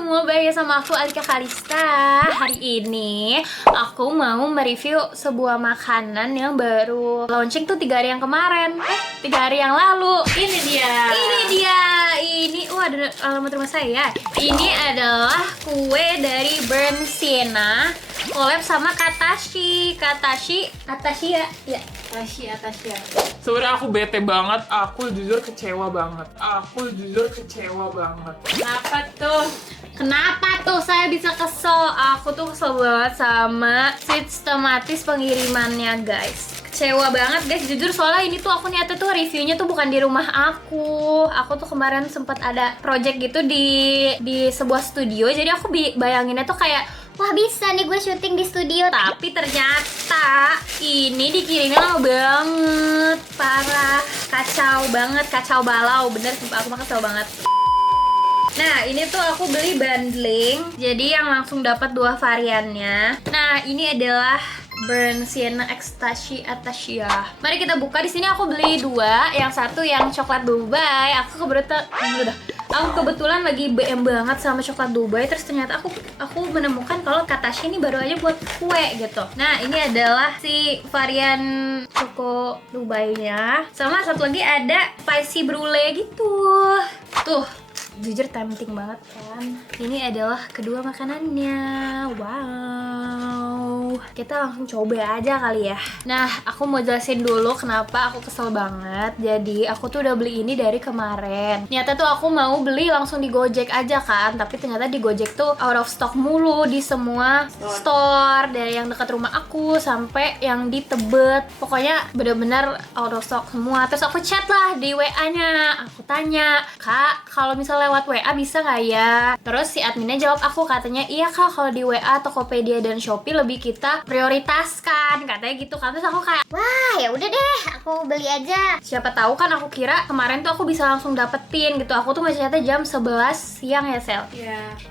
semua, balik sama aku Alika Kalista. Hari ini aku mau mereview sebuah makanan yang baru launching tuh 3 hari yang kemarin. 3 hari yang lalu. Ini dia. Ini ada alamat rumah saya. Ini adalah kue dari Bernsena collab sama Katashi ya. Atashi. Sebenarnya aku bete banget, aku jujur kecewa banget. Kenapa tuh saya bisa kesel? Aku tuh kesel banget sama sistematis pengirimannya, guys. Kecewa banget, guys. Jujur soalnya ini tuh aku niatnya tuh reviewnya tuh bukan di rumah aku. Aku tuh kemarin sempat ada project gitu di sebuah studio. Jadi aku bayanginnya tuh kayak, wah bisa nih gue syuting di studio. Tapi ternyata ini dikirimnya lama banget. Parah, kacau banget, kacau balau. Bener, aku mah kesel banget. Nah, ini tuh aku beli bundling, jadi yang langsung dapat 2 variannya. Nah, ini adalah Bernsena Ecstasy Atasia. Mari kita buka. Di sini aku beli 2, yang satu yang coklat Dubai. Aku kebetulan lagi BM banget sama coklat Dubai. Terus ternyata aku menemukan kalau Katashi ini baru aja buat kue gitu. Nah, ini adalah si varian Choco Dubai-nya. Sama satu lagi ada spicy brulee gitu. Tuh, jujur tempting banget kan. Ini adalah kedua makanannya. Wow, kita langsung coba aja kali ya. Nah, aku mau jelasin dulu kenapa aku kesel banget. Jadi aku tuh udah beli ini dari kemarin. Niatnya tuh aku mau beli langsung di Gojek aja kan, tapi ternyata di Gojek tuh out of stock mulu di semua store, dari yang dekat rumah aku sampai yang di Tebet. Pokoknya bener-bener out of stock semua. Terus aku chat lah di WA-nya. Aku tanya, "Kak, kalau misalnya lewat WA bisa nggak ya?" Terus si adminnya jawab aku, katanya, "Iya Kak, kalau di WA, Tokopedia dan Shopee lebih kita prioritaskan," katanya gitu kan. Terus aku kayak, wah ya udah deh, aku beli aja. Siapa tahu kan, aku kira kemarin tuh aku bisa langsung dapetin gitu. Aku tuh ngechatnya jam 11 siang ya, Sel?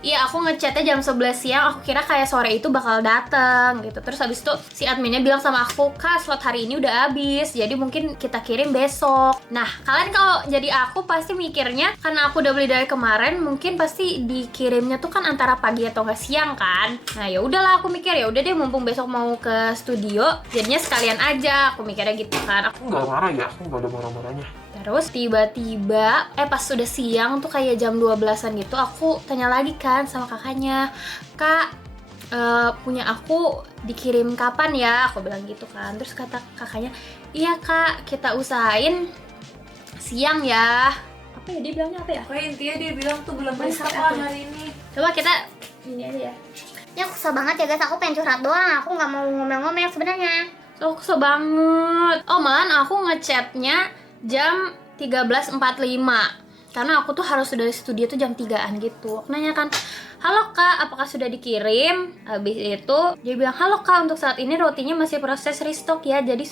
Iya, aku ngechatnya jam 11 siang. Aku kira kayak sore itu bakal dateng gitu. Terus habis itu si adminnya bilang sama aku, "Kak, slot hari ini udah habis, jadi mungkin kita kirim besok." Nah, kalian kalau jadi aku pasti mikirnya, karena aku udah beli dari kemarin, mungkin pasti dikirimnya tuh kan antara pagi atau nggak siang kan. Nah, ya udahlah, aku mikir ya udah deh, mumpung besok mau ke studio, jadinya sekalian aja, aku mikirnya gitu kan. Aku nggak marah ya, aku nggak ada marah-marahnya. Terus tiba-tiba pas sudah siang tuh kayak jam 12-an gitu, aku tanya lagi kan sama kakaknya, "Kak, punya aku dikirim kapan ya?" Aku bilang gitu kan. Terus kata kakaknya, "Iya Kak, kita usahain siang ya." Apa ya dia bilangnya, apa ya? Pokoknya intinya dia bilang tuh belum Masak besok apa lah ya? hari ini. Coba kita ini aja ya. Ya aku kesel banget ya guys, aku pengen curhat doang, aku nggak mau ngomel-ngomel sebenarnya. Oh, kesel banget. Oh, malahan aku ngechatnya jam 13.45. Karena aku tuh harus sudah di studio tuh jam 3-an gitu. Aku nanya kan, "Halo Kak, apakah sudah dikirim?" Habis itu dia bilang, "Halo Kak, untuk saat ini rotinya masih proses restock ya. Jadi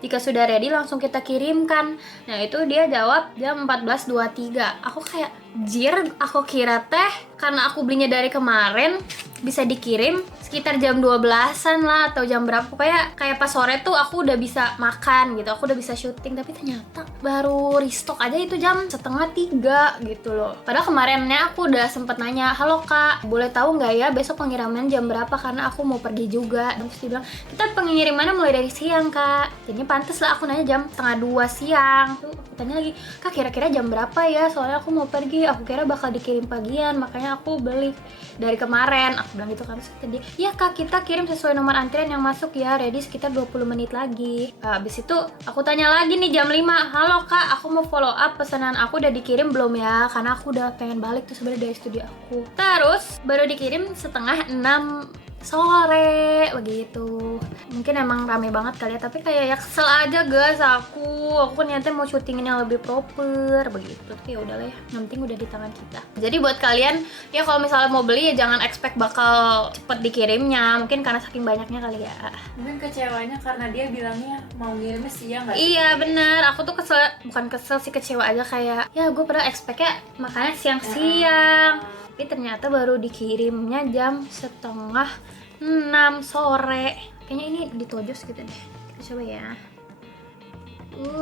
jika sudah ready langsung kita kirimkan." Nah, itu dia jawab jam 14.23. Aku kayak, jir, aku kira teh karena aku belinya dari kemarin bisa dikirim sekitar jam 12-an lah atau jam berapa. Pokoknya kayak pas sore tuh aku udah bisa makan gitu, aku udah bisa syuting. Tapi ternyata baru restock aja itu jam 2:30 gitu loh. Padahal kemarinnya aku udah sempet nanya, "Halo Kak, boleh tahu nggak ya besok pengiriman jam berapa, karena aku mau pergi juga." Dan terus dia bilang, "Kita pengirimannya mulai dari siang Kak." Jadinya pantes lah aku nanya jam 1:30 siang. Tuh aku tanya lagi, "Kak, kira-kira jam berapa ya? Soalnya aku mau pergi, aku kira bakal dikirim pagian, makanya aku beli dari kemarin." Aku bilang gitu kan. Terus kata dia, "Iya Kak, kita kirim sesuai nomor antrian yang masuk ya, ready sekitar 20 menit lagi." Habis itu aku tanya lagi nih jam 5, "Halo Kak, aku mau follow up pesanan aku udah dikirim belum ya? Karena aku udah pengen balik tuh sebenarnya dari studio aku." Terus baru dikirim 5:30 sore begitu. Mungkin emang rame banget kali ya, tapi kayak ya kesel aja guys aku niatnya mau syutingin yang lebih proper begitu. Tapi ya udahlah ya, yang penting udah di tangan kita. Jadi buat kalian ya, kalau misalnya mau beli ya jangan expect bakal cepet dikirimnya, mungkin karena saking banyaknya kali ya. Mungkin kecewanya karena dia bilangnya mau ngirimnya siang nggak sih? Iya benar, aku tuh kesel, bukan kesel sih, kecewa aja. Kayak ya gue pada expect-nya makanya siang-siang, tapi ternyata baru dikirimnya jam 5:30 sore. Kayaknya ini ditojos gitu deh. Kita coba ya.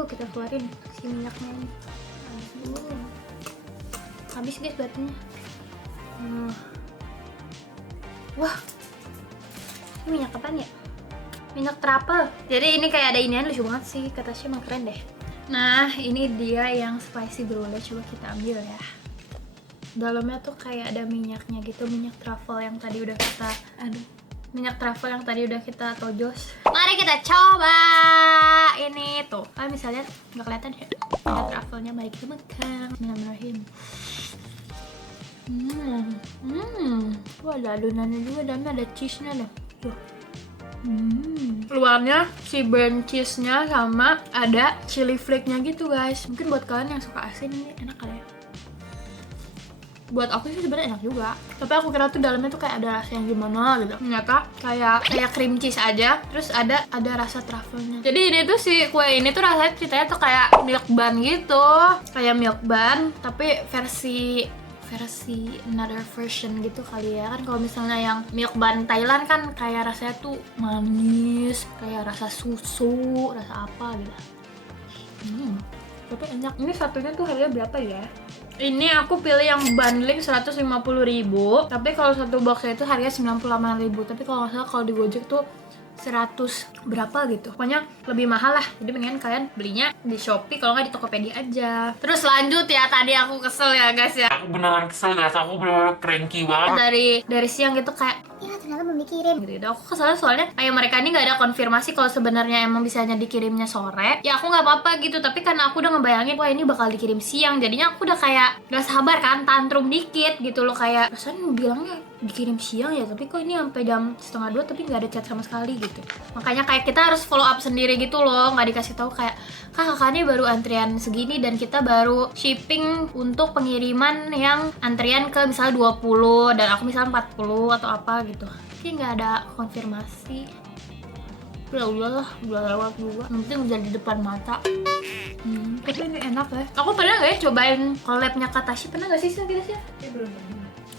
Kita keluarin si minyaknya ini. Habis guys batunya. Wah, ini minyak apa ya? Minyak truffle. Jadi ini kayak ada inian, lucu banget sih. Kata Tasya emang keren deh. Nah, ini dia yang spicy brule. Coba kita ambil ya. Dalamnya tuh kayak ada minyaknya gitu, minyak truffle yang tadi udah kita minyak truffle yang tadi udah kita tojos. Mari kita coba ini tuh. Misalnya nggak kelihatan ya minyak truffle-nya. Mari kita makan. Bismillahirrahmanirrahim. Wah, ada adonannya juga, dalamnya ada cheese-nya deh. Tuh. Luarnya si burnt cheese-nya sama ada chili flake-nya gitu guys. Mungkin buat kalian yang suka asin ini enak kali ya. Buat aku sih sebenarnya enak juga, tapi aku kira tuh dalamnya tuh kayak ada rasa yang gimana gitu. Ternyata kayak cream cheese aja, terus ada rasa truffle-nya. Jadi ini tuh si kue ini tuh rasanya ceritanya tuh kayak milk bun gitu, kayak milk bun tapi versi another version gitu kali ya. Kan kalau misalnya yang milk bun Thailand kan kayak rasanya tuh manis, kayak rasa susu, rasa apa gitu. Tapi enak. Ini satunya tuh harganya berapa ya? Ini aku pilih yang bundling 150.000, tapi kalau satu boxnya itu harganya 98.000. Tapi kalau nggak salah kalau di Gojek tuh 100 berapa gitu. Pokoknya lebih mahal lah. Jadi mendingan kalian belinya di Shopee kalau nggak di Tokopedia aja. Terus lanjut ya, tadi aku kesel ya guys ya. Aku beneran kesel guys, aku beneran cranky banget. Dari siang gitu kayak Ya ternyata belum dikirim. gitu. Aku kesal soalnya kayak mereka ini nggak ada konfirmasi kalau sebenarnya emang bisanya dikirimnya sore. Ya aku nggak apa-apa gitu, tapi karena aku udah ngebayangin wah ini bakal dikirim siang, jadinya aku udah kayak gak sabar kan, tantrum dikit gitu loh. Kayak rasanya bilangnya dikirim siang ya, tapi kok ini sampai jam 1:30 tapi nggak ada chat sama sekali gitu. Makanya kayak kita harus follow up sendiri gitu loh, nggak dikasih tahu kayak kakaknya baru antrian segini dan kita baru shipping untuk pengiriman yang antrian ke misalnya 20 dan aku misalnya 40 atau apa gitu. Tapi nggak ada konfirmasi. Udah lewat juga. Yang penting udah di depan mata. Tapi ini enak ya. Aku pernah nggak ya cobain collabnya Katashi? Pernah nggak sih kita sih?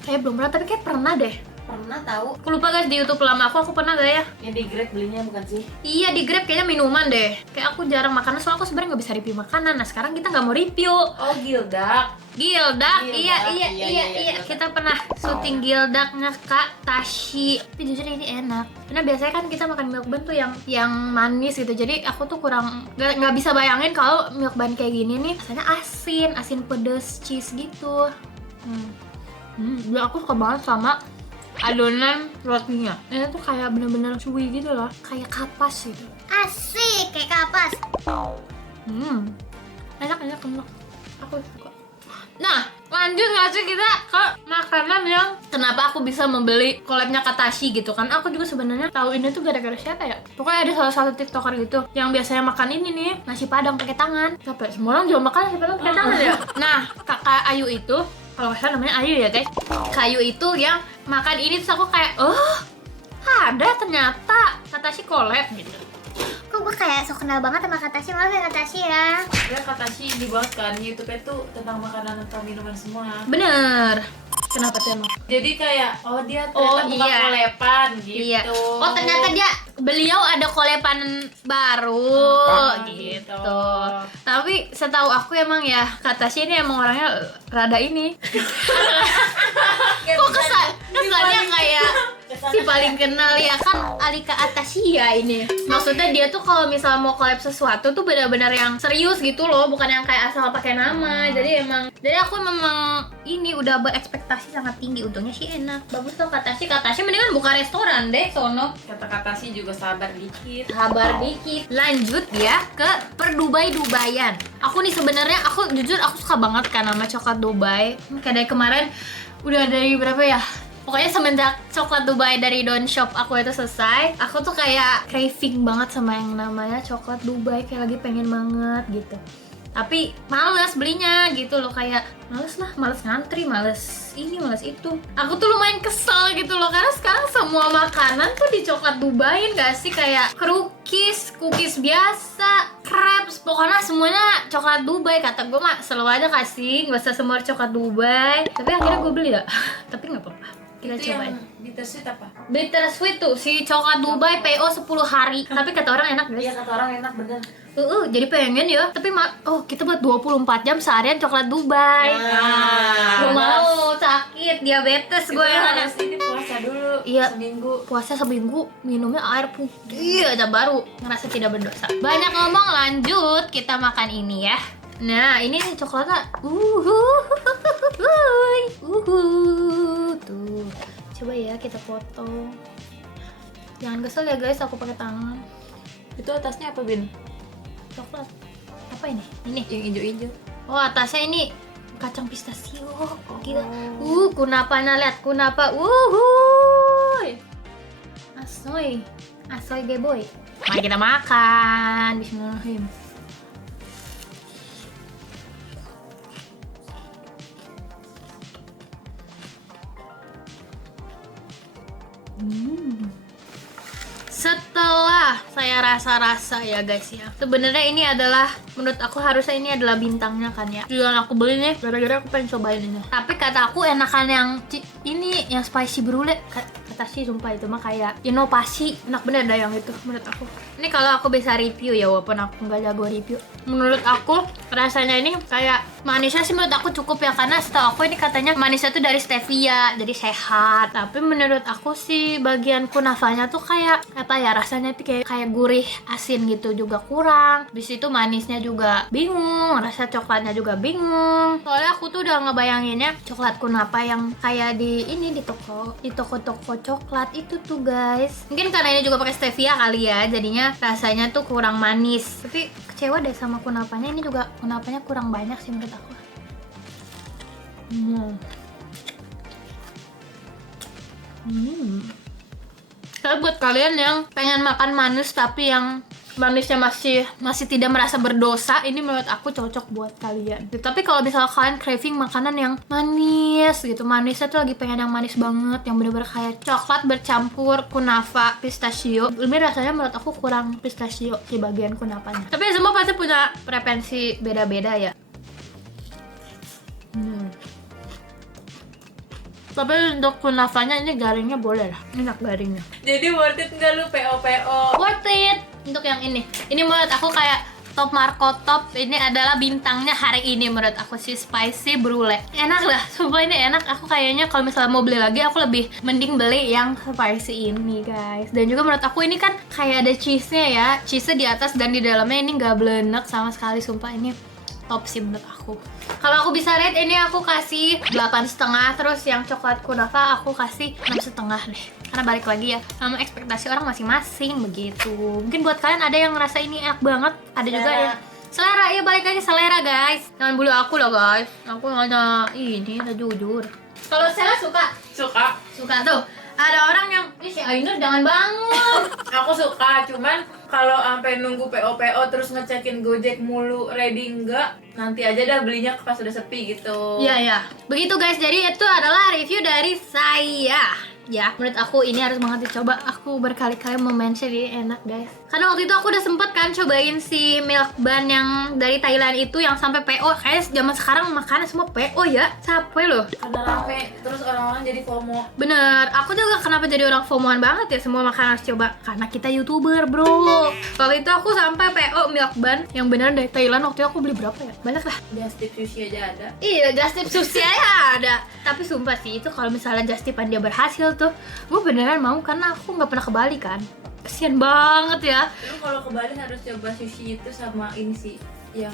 Kayak belum pernah, tapi kayak pernah deh. Pernah tahu. Aku lupa guys, di YouTube lama aku pernah gak ya? Yang di Grab belinya bukan sih? Iya, di Grab kayaknya minuman deh. Kayak aku jarang makanan, soalnya aku sebenarnya nggak bisa review makanan. Nah sekarang kita nggak mau review. Oh, Gildak. Gildak, iya. Iya. Kita pernah syuting Gildaknya Kak Tashi. Tapi jujur ini enak. Karena biasanya kan kita makan milk bun tuh yang manis gitu. Jadi aku tuh kurang nggak bisa bayangin kalau milk bun kayak gini nih rasanya asin pedes cheese gitu. Aku suka banget sama adonan rotinya. Ini tuh kayak bener-bener chewy gitu loh, kayak kapas gitu. Asik, kayak kapas. Enak. Aku suka. Nah, lanjut nggak sih kita ke makanan yang kenapa aku bisa membeli collabnya Katashi gitu kan? Aku juga sebenarnya tahu ini tuh gara-gara siapa ya? Pokoknya ada salah satu tiktoker gitu yang biasanya makan ini nih, nasi padang pakai tangan. Siapa? Semua orang juga makan nasi padang pakai tangan ya. Nah, kakak Ayu itu, kalau nggak salah namanya Ayu ya guys. Kayu itu yang makan ini terus aku kayak, ada ternyata Katashi collab gitu. Kok gue kayak sok kenal banget sama Katashi, maaf ya Katashi ya. Ya Katashi dibuat kan YouTube-nya tuh tentang makanan atau minuman semua. Bener. Kenapa tuh emang? Jadi kayak dia ternyata buka iya. kolepan gitu. Iya. Oh ternyata beliau ada kolepan baru gitu. Tapi setahu aku emang ya Katashi ini emang orangnya rada ini. Kok kesannya kayak si paling kenal ya kan Alika Atasia ini. Maksudnya dia tuh kalau misalnya mau collab sesuatu tuh benar-benar yang serius gitu loh, bukan yang kayak asal pakai nama. Jadi aku memang ini udah berekspektasi sangat tinggi. Untungnya sih enak. Bagus tuh Katashi mendingan buka restoran deh sono. Kata-kata sih juga sabar dikit. Sabar dikit. Lanjut ya ke Dubayan. Aku nih sebenarnya aku jujur aku suka banget kan sama coklat Dubai. Kayak dari kemarin udah dari berapa ya? Pokoknya semenjak coklat Dubai dari Don Shop aku itu selesai, aku tuh kayak craving banget sama yang namanya coklat Dubai, kayak lagi pengen banget gitu. Tapi males belinya gitu loh, kayak males ngantri, males ini, males itu. Aku tuh lumayan kesel gitu loh, karena sekarang semua makanan tuh di coklat Dubain gak sih? Kayak cookies biasa, crepes, pokoknya semuanya coklat Dubai. Kata gue mah selalu aja kasih, gak usah semua coklat Dubai. Tapi akhirnya gue beli ya, tapi gak apa-apa. Kita Itu cobain. yang bittersweet apa? Bittersweet tuh, si coklat Dubai PO 10 hari. Tapi kata orang enak guys. Iya kata orang enak bener. Jadi pengen ya. Tapi kita buat 24 jam seharian coklat Dubai. Gue mau sakit, diabetes gue yang ada. Ini puasa dulu. iya seminggu. puasa seminggu minumnya air putih aja baru ngerasa tidak berdosa. Banyak ngomong, lanjut kita makan ini ya. Nah ini nih coklatnya, tuh coba ya kita potong. Jangan kesel ya guys, aku pakai tangan. Itu atasnya apa, Bin? Coklat apa ini? Ini Yang hijau-hijau. oh atasnya ini kacang pistachio. Gila. Kunapanya lihat kunapa. Asoy. Asoy geboy. Mari kita makan. Bismillahirrahmanirrahim. Setelah saya rasa-rasa ya guys ya, sebenarnya ini adalah menurut aku harusnya ini adalah bintangnya kan ya. Tujuan aku beli nih gara-gara aku pengen cobain ini. Tapi kata aku enakan yang ini yang spicy brulee. Kata sih sumpah itu mah kayak inovasi, enak bener dah yang itu menurut aku. Ini kalau aku bisa review ya walaupun aku nggak jago review. Menurut aku rasanya ini kayak manisnya sih menurut aku cukup ya, karena setahu aku ini katanya manisnya tuh dari stevia jadi sehat. Tapi menurut aku sih bagian kunafanya tuh kayak apa ya, rasanya tuh kayak gurih asin gitu juga kurang. Di situ manisnya juga bingung, rasa coklatnya juga bingung. Soalnya aku tuh udah ngebayanginnya coklat kunafa yang kayak di toko-toko coklat itu tuh guys. Mungkin karena ini juga pakai stevia kali ya, jadinya rasanya tuh kurang manis. Tapi kecewa deh sama kunafanya, ini juga kunafanya kurang banyak sih menurut aku. Tapi buat kalian yang pengen makan manis tapi yang manisnya masih tidak merasa berdosa, ini menurut aku cocok buat kalian. Tapi kalau misalnya kalian craving makanan yang manis gitu, manisnya tuh lagi pengen yang manis banget, yang bener-bener kayak coklat bercampur kunafa pistachio, lebih rasanya menurut aku kurang pistachio di bagian kunafanya. Tapi semua pasti punya preferensi beda-beda ya. Tapi untuk kunafanya ini garingnya boleh lah, enak garingnya. Jadi worth it nggak lu PO? Worth it untuk yang ini. Ini menurut aku kayak top Marco top. Ini adalah bintangnya hari ini menurut aku sih, spicy brulee. Enak lah, sumpah ini enak. Aku kayaknya kalau misalnya mau beli lagi aku lebih mending beli yang spicy ini guys. Dan juga menurut aku ini kan kayak ada cheese-nya ya, cheese-nya di atas dan di dalamnya ini nggak blenek sama sekali. Sumpah ini top sih menurut aku. Kalau aku bisa rate ini aku kasih 8,5. Terus yang coklat kunafa aku kasih 6,5 deh. Karena balik lagi ya, sama ekspektasi orang masing-masing begitu. Mungkin buat kalian ada yang ngerasa ini enak banget, ada juga yang selera. Ya balik lagi selera guys. Jangan bully aku lah guys. Aku hanya ini udah jujur. Kalau Sela suka tuh. Ada orang yang si Ainur jangan bangun. Aku suka, cuman kalau sampai nunggu PO terus ngecekin Gojek mulu ready enggak, nanti aja dah belinya pas udah sepi gitu. Iya. Begitu guys, jadi itu adalah review dari saya. Ya, menurut aku ini harus banget dicoba. Aku berkali-kali mention ini enak guys. Karena waktu itu aku udah sempet kan cobain si milk bun yang dari Thailand itu yang sampai PO. Kayaknya zaman sekarang makannya semua PO ya. Capek loh. Karena rame, terus orang-orang jadi FOMO. Bener, aku juga kenapa jadi orang FOMOan banget ya, semua makanan harus coba. Karena kita YouTuber bro. Waktu itu aku sampai PO milk bun yang beneran dari Thailand. Waktu itu aku beli berapa ya? Banyak lah. Just tip sushi aja ada. Iya, just tip sushi aja ada. Tapi sumpah sih, itu kalau misalnya just tipan dia berhasil tuh, gue beneran mau karena aku nggak pernah ke Bali kan. Kesian banget ya. Lu kalau ke Bali harus coba sushi itu sama ini sih, yang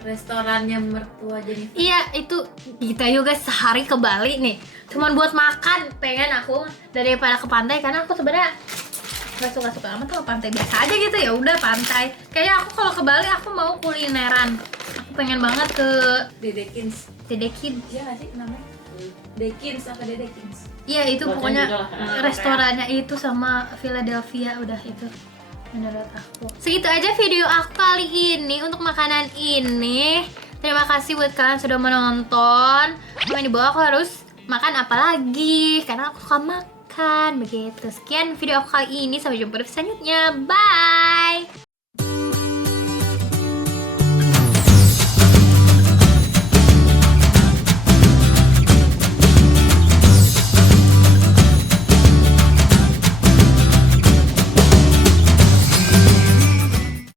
restorannya mertua Jennifer. Iya, itu kita juga sehari ke Bali nih. Cuman buat makan, pengen aku daripada ke pantai, karena aku sebenarnya nggak suka-suka amat tuh pantai biasa aja gitu. Ya udah pantai. Kayaknya aku kalau ke Bali aku mau kulineran. Aku pengen banget ke Dedekins. Dedekins. Iya nggak sih namanya? Dekins apa Dedekins? Iya itu pokoknya restorannya itu sama Philadelphia, udah itu menurut aku. Segitu aja video aku kali ini untuk makanan ini. Terima kasih buat kalian sudah menonton. Komen di bawah aku harus makan apa lagi, karena aku suka makan begitu. Sekian video aku kali ini, sampai jumpa di video selanjutnya. Bye.